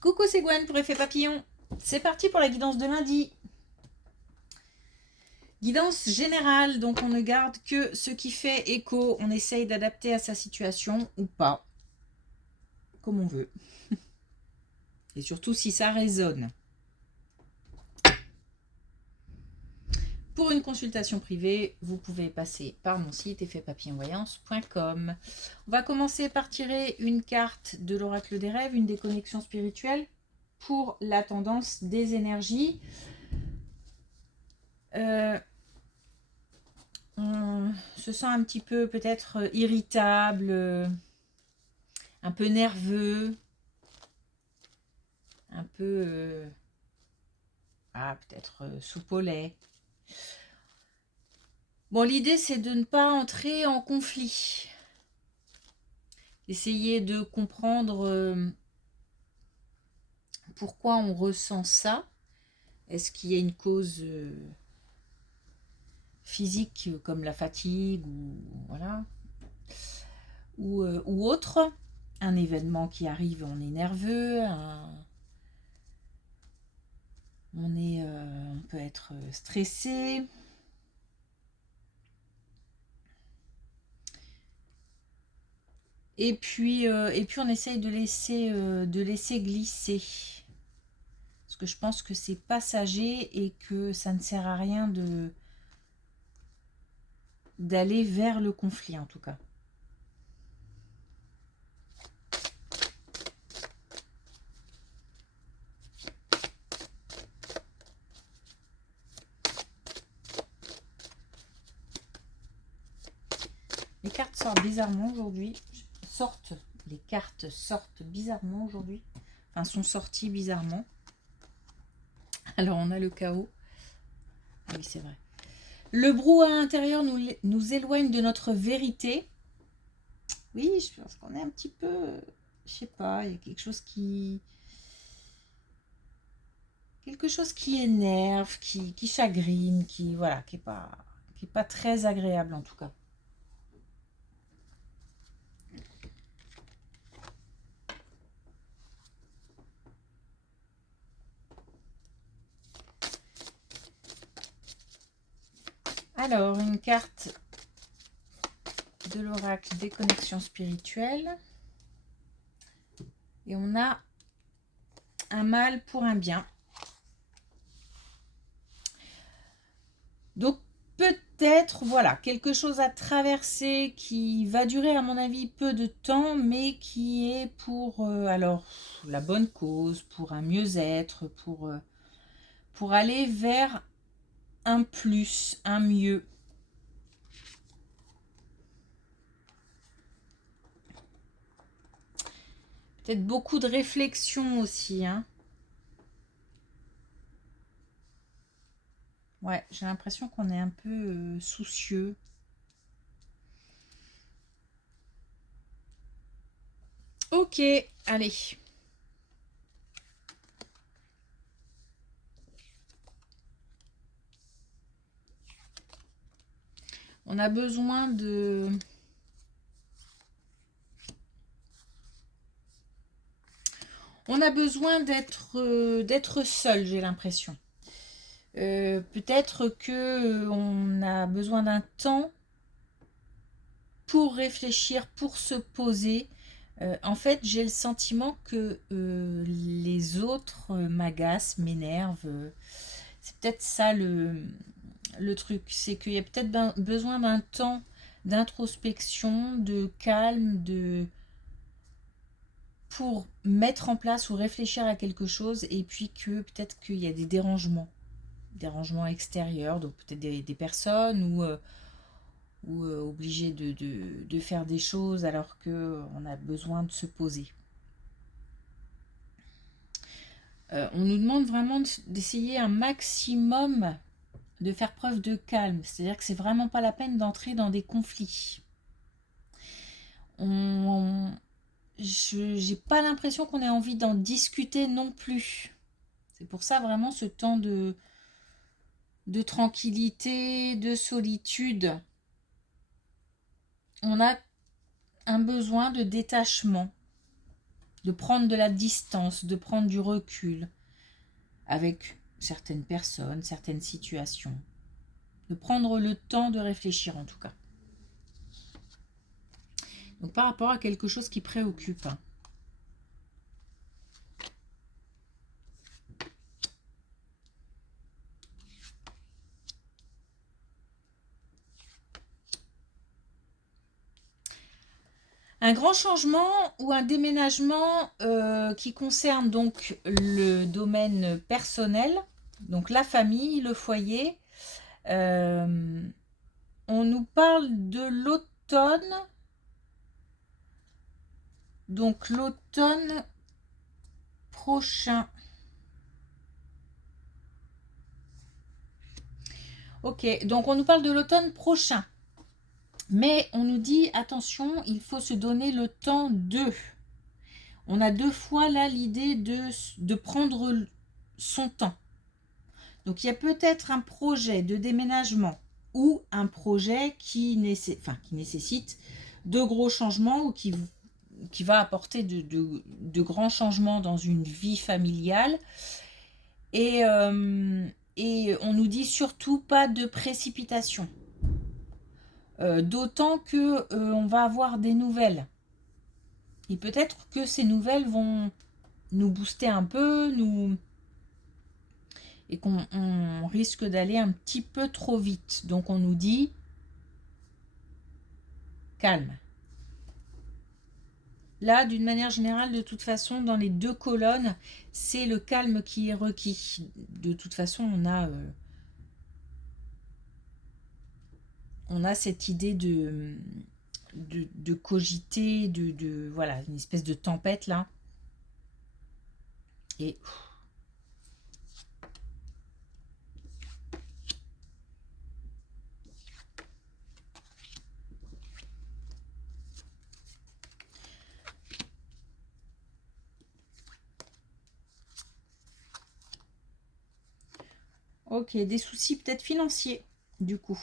Coucou, c'est Gwen pour Effet Papillon. C'est parti pour la guidance de lundi. Guidance générale, donc on ne garde que ce qui fait écho. On essaye d'adapter à sa situation ou pas, comme on veut. Et surtout si ça résonne. Pour une consultation privée, vous pouvez passer par mon site effetpapillonvoyance.com. On va commencer par tirer une carte de l'oracle des rêves, une des connexions spirituelles pour la tendance des énergies. On se sent un petit peu peut-être irritable, un peu nerveux, un peu peut-être soupe au lait. Bon, l'idée c'est de ne pas entrer en conflit. Essayer de comprendre pourquoi on ressent ça. Est-ce qu'il y a une cause physique comme la fatigue ou voilà ou autre, un événement qui arrive, on est nerveux, on peut être stressé. Et puis on essaye de laisser glisser. Parce que je pense que c'est passager et que ça ne sert à rien d'aller vers le conflit en tout cas. Les cartes sortent bizarrement aujourd'hui. Les cartes sortent bizarrement aujourd'hui. Enfin, sont sorties bizarrement. Alors, on a le chaos. Ah oui, c'est vrai. Le brouhaha intérieur nous éloigne de notre vérité. Oui, je pense qu'on est un petit peu... Je sais pas, il y a quelque chose qui énerve, qui chagrine, qui est pas très agréable en tout cas. Alors, une carte de l'oracle des connexions spirituelles. Et on a un mal pour un bien. Donc, peut-être, voilà, quelque chose à traverser qui va durer, à mon avis, peu de temps, mais qui est pour, alors, la bonne cause, pour un mieux-être, pour aller vers un plus, un mieux. Peut-être beaucoup de réflexion aussi, hein. Ouais, j'ai l'impression qu'on est un peu soucieux. Ok, allez. On a besoin de... On a besoin d'être seul, j'ai l'impression. Peut-être que on a besoin d'un temps pour réfléchir, pour se poser. En fait, j'ai le sentiment que les autres m'agacent, m'énervent. C'est peut-être ça le truc. C'est qu'il y a peut-être besoin d'un temps d'introspection, de calme, pour mettre en place ou réfléchir à quelque chose, et puis que peut-être qu'il y a des dérangements extérieurs, donc peut-être des personnes ou obligés de faire des choses alors qu'on a besoin de se poser. On nous demande vraiment d'essayer un maximum de faire preuve de calme, c'est-à-dire que c'est vraiment pas la peine d'entrer dans des conflits. J'ai pas l'impression qu'on ait envie d'en discuter non plus. C'est pour ça vraiment ce temps de tranquillité, de solitude. On a un besoin de détachement, de prendre de la distance, de prendre du recul avec certaines personnes, certaines situations, de prendre le temps de réfléchir en tout cas. Donc par rapport à quelque chose qui préoccupe. Un grand changement ou un déménagement qui concerne donc le domaine personnel, donc la famille, le foyer. On nous parle de l'automne. Donc l'automne prochain. Ok, donc on nous parle de l'automne prochain. Mais on nous dit, attention, il faut se donner le temps de. On a deux fois là l'idée de prendre son temps. Donc il y a peut-être un projet de déménagement ou un projet qui nécessite de gros changements ou qui va apporter de grands changements dans une vie familiale. Et on nous dit surtout pas de précipitation. D'autant que on va avoir des nouvelles. Et peut-être que ces nouvelles vont nous booster un peu, et qu'on risque d'aller un petit peu trop vite. Donc on nous dit calme. Là, d'une manière générale, de toute façon, dans les deux colonnes, c'est le calme qui est requis. De toute façon, on a cette idée de cogiter, voilà, une espèce de tempête là. Et ok, des soucis peut-être financiers, du coup.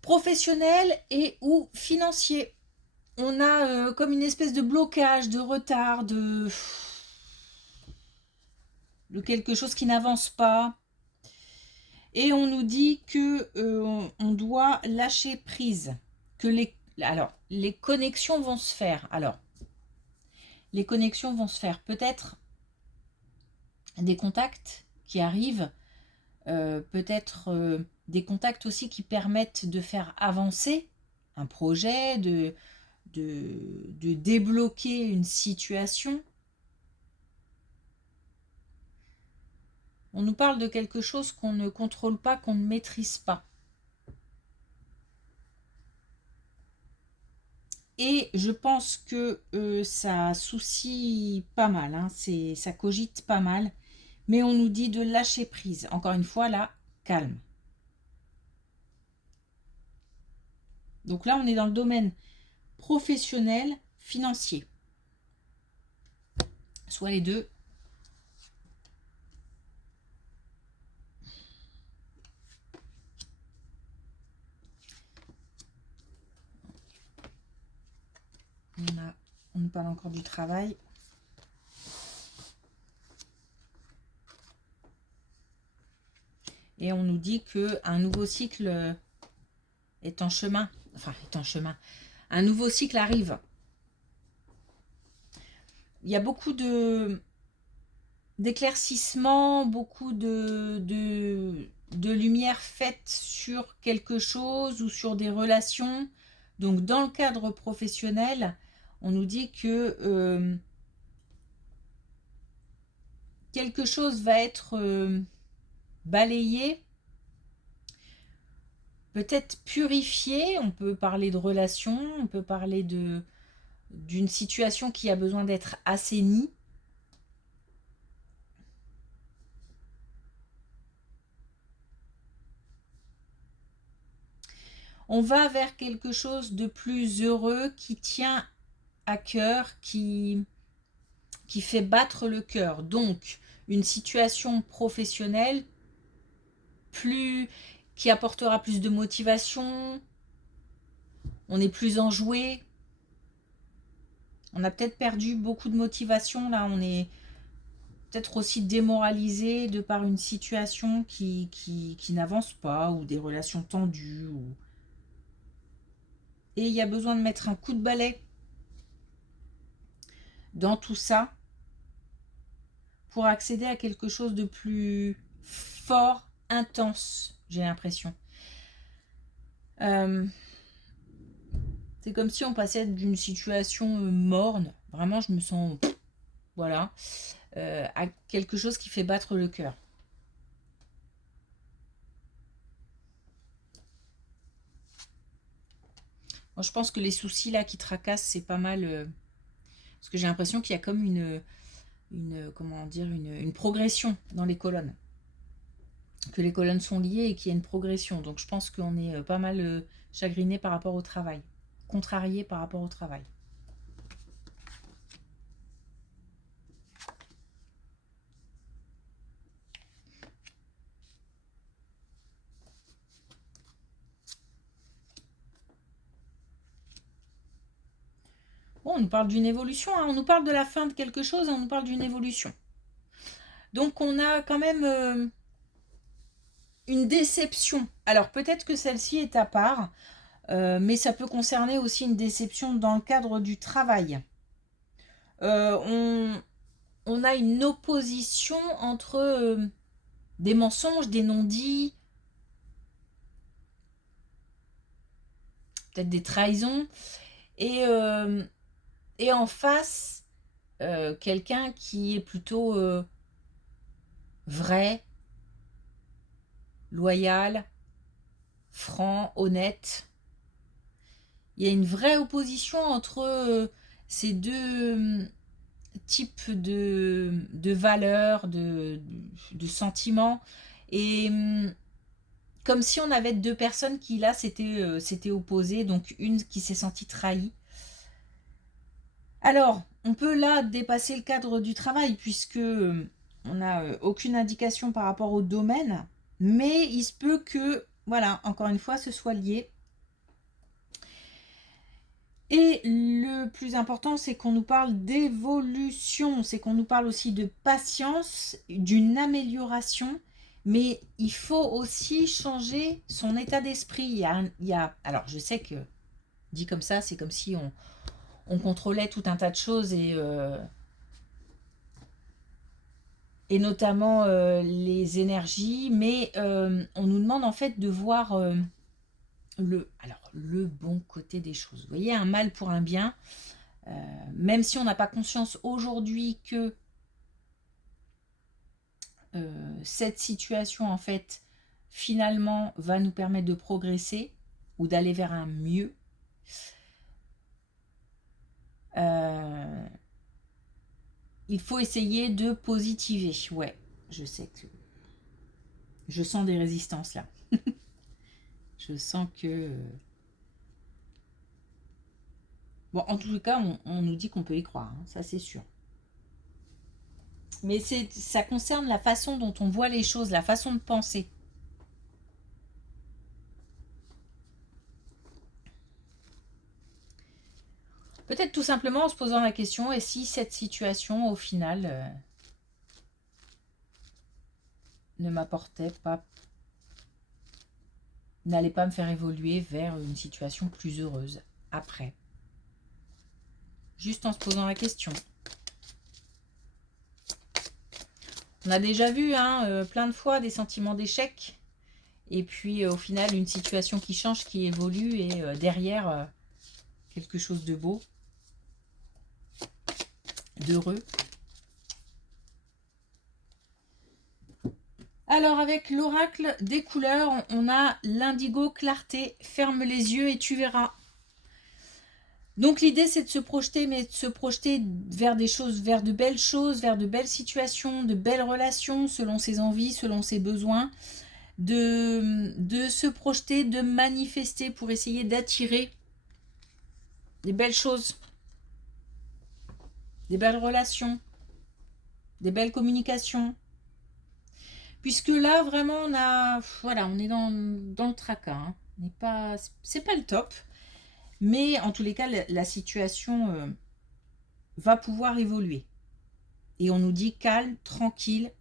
Professionnel et ou financier. On a comme une espèce de blocage, de retard, de quelque chose qui n'avance pas. Et on nous dit que on doit lâcher prise. Que les connexions vont se faire. Alors, les connexions vont se faire. Peut-être des contacts qui arrivent. Peut-être des contacts aussi qui permettent de faire avancer un projet, de débloquer une situation. On nous parle de quelque chose qu'on ne contrôle pas, qu'on ne maîtrise pas. Et je pense que ça soucie pas mal, hein, ça cogite pas mal. Mais on nous dit de lâcher prise. Encore une fois, là, calme. Donc là, on est dans le domaine professionnel, financier. Soit les deux. On nous parle encore du travail. Et on nous dit qu'un nouveau cycle est en chemin. Enfin, est en chemin. Un nouveau cycle arrive. Il y a beaucoup d'éclaircissements, beaucoup de lumière faite sur quelque chose ou sur des relations. Donc, dans le cadre professionnel, on nous dit que quelque chose va être balayé, peut-être purifié. On peut parler de relations, on peut parler d'une situation qui a besoin d'être assainie. On va vers quelque chose de plus heureux, qui tient à cœur, qui fait battre le cœur. Donc, une situation professionnelle qui apportera plus de motivation, on est plus enjoué. On a peut-être perdu beaucoup de motivation. Là, on est peut-être aussi démoralisé de par une situation qui n'avance pas, ou des relations tendues. Et il y a besoin de mettre un coup de balai dans tout ça pour accéder à quelque chose de plus fort, intense, j'ai l'impression. C'est comme si on passait d'une situation morne, vraiment je me sens, voilà, à quelque chose qui fait battre le cœur. Moi, je pense que les soucis là qui tracassent, c'est pas mal, parce que j'ai l'impression qu'il y a comme comment dire, une progression dans les colonnes. Que les colonnes sont liées et qu'il y a une progression. Donc je pense qu'on est pas mal chagriné par rapport au travail, contrarié par rapport au travail. Bon, on nous parle d'une évolution, hein. On nous parle de la fin de quelque chose, on nous parle d'une évolution. Donc on a quand même une déception. Alors peut-être que celle-ci est à part, mais ça peut concerner aussi une déception dans le cadre du travail. On a une opposition entre des mensonges, des non-dits, peut-être des trahisons, et en face, quelqu'un qui est plutôt vrai, loyal, franc, honnête. Il y a une vraie opposition entre ces deux types de valeurs, de sentiments. Et comme si on avait deux personnes qui, là, s'étaient opposées. Donc, une qui s'est sentie trahie. Alors, on peut là dépasser le cadre du travail puisque on n'a aucune indication par rapport au domaine, mais il se peut que, voilà, encore une fois, ce soit lié. Et le plus important, c'est qu'on nous parle d'évolution, c'est qu'on nous parle aussi de patience, d'une amélioration, mais il faut aussi changer son état d'esprit. Alors, je sais que, dit comme ça, c'est comme si on contrôlait tout un tas de choses et notamment les énergies, mais on nous demande en fait de voir le bon côté des choses. Vous voyez, un mal pour un bien, même si on n'a pas conscience aujourd'hui que cette situation en fait finalement va nous permettre de progresser ou d'aller vers un mieux. Il faut essayer de positiver. Ouais, je sais que je sens des résistances là. Je sens que... Bon, en tout cas, on nous dit qu'on peut y croire, hein, ça c'est sûr. Mais ça concerne la façon dont on voit les choses, la façon de penser. Peut-être tout simplement en se posant la question, et si cette situation, au final, ne m'apportait pas, n'allait pas me faire évoluer vers une situation plus heureuse après. Juste en se posant la question. On a déjà vu plein de fois des sentiments d'échec, et puis au final une situation qui change, qui évolue, et derrière quelque chose de beau, d'heureux. Alors avec l'oracle des couleurs, on a l'indigo, clarté, ferme les yeux et tu verras. Donc l'idée c'est de se projeter, mais de se projeter vers des choses, vers de belles choses, vers de belles situations, de belles relations selon ses envies, selon ses besoins, de se projeter, de manifester pour essayer d'attirer des belles choses, des belles relations, des belles communications. Puisque là vraiment on est dans le tracas, hein. C'est pas le top. Mais en tous les cas, la situation va pouvoir évoluer. Et on nous dit calme, tranquille,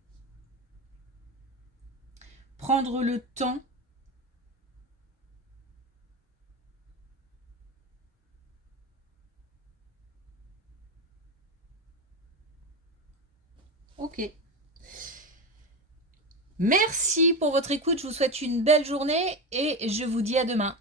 prendre le temps. Ok. Merci pour votre écoute, je vous souhaite une belle journée et je vous dis à demain.